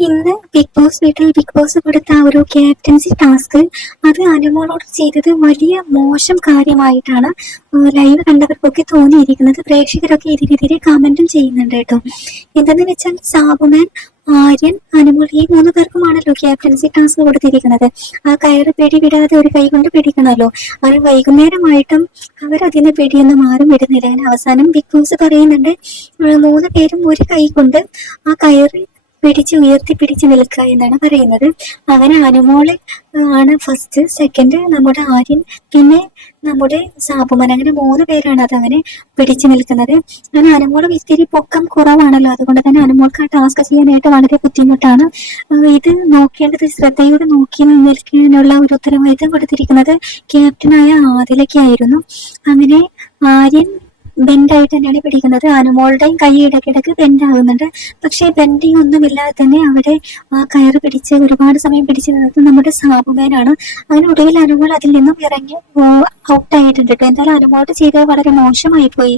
ഇന്ന് Bigg Boss വീട്ടിൽ Bigg Boss കൊടുത്ത ഒരു ക്യാപ്റ്റൻസി ടാസ്ക് അത് അനുമോളോട് ചെയ്തത് വലിയ മോശം കാര്യമായിട്ടാണ് ലൈവ് കണ്ടവർക്കൊക്കെ തോന്നിയിരിക്കുന്നത്. പ്രേക്ഷകരൊക്കെ ഇതിനെതിരെ കമന്റും ചെയ്യുന്നുണ്ട് കേട്ടോ. എന്തെന്ന് വെച്ചാൽ സാബുമാൻ ആര്യൻ അനുമോൾ ഈ മൂന്ന് പേർക്കുമാണല്ലോ ക്യാപ്റ്റൻസി ടാസ്ക് കൊടുത്തിരിക്കുന്നത്. ആ കയറ് പിടി വിടാതെ ഒരു കൈ കൊണ്ട് പിടിക്കണമല്ലോ. അവർ വൈകുന്നേരമായിട്ടും അതിനെ പിടിയൊന്നും ആരും വിടുന്നില്ല. അവസാനം ബിഗ് ബോസ് പറയുന്നുണ്ട് മൂന്ന് പേരും ഒരു കൈ കൊണ്ട് ആ കയറ് പിടിച്ച് ഉയർത്തി പിടിച്ച് നിൽക്കുക എന്നാണ് പറയുന്നത്. അങ്ങനെ അനുമോൾ ആണ് ഫസ്റ്റ് സെക്കൻഡ് നമ്മുടെ ആര്യൻ പിന്നെ നമ്മുടെ സാബുമൻ അങ്ങനെ മൂന്ന് പേരാണ് അത് അങ്ങനെ പിടിച്ചു നിൽക്കുന്നത്. അങ്ങനെ അനുമോൾ ഇത്തിരി പൊക്കം കുറവാണല്ലോ. അതുകൊണ്ട് തന്നെ അനുമോൾക്ക് ആ ടാസ്ക് ചെയ്യാനായിട്ട് വളരെ ബുദ്ധിമുട്ടാണ്. ഇത് നോക്കേണ്ടത് ശ്രദ്ധയോടെ നോക്കി നിൽക്കാനുള്ള ഒരു ഉത്തരവാദിത്തം കൊടുത്തിരിക്കുന്നത് ക്യാപ്റ്റനായ ആദിലയ്ക്കായിരുന്നു. അങ്ങനെ ആര്യൻ ബെൻഡായിട്ട് തന്നെയാണ് പിടിക്കുന്നത്. അനുമോളുടെയും കൈ ഇടയ്ക്കിടയ്ക്ക് ബെൻഡ് ആകുന്നുണ്ട് പക്ഷേ ബെൻഡിങ് ഒന്നുമില്ലാതെ തന്നെ അവിടെ ആ കയറ് പിടിച്ച് ഒരുപാട് സമയം പിടിച്ച് നിന്നത് നമ്മുടെ സാബുമേനാണ്. അങ്ങനെ ഒടുവിൽ അനുമോൾ അതിൽ നിന്നും ഇറങ്ങി ഔട്ട് ആയിട്ടുണ്ട്. കേട്ടോ എന്തായാലും അനുമോളോട് ചെയ്തത് വളരെ മോശമായി പോയി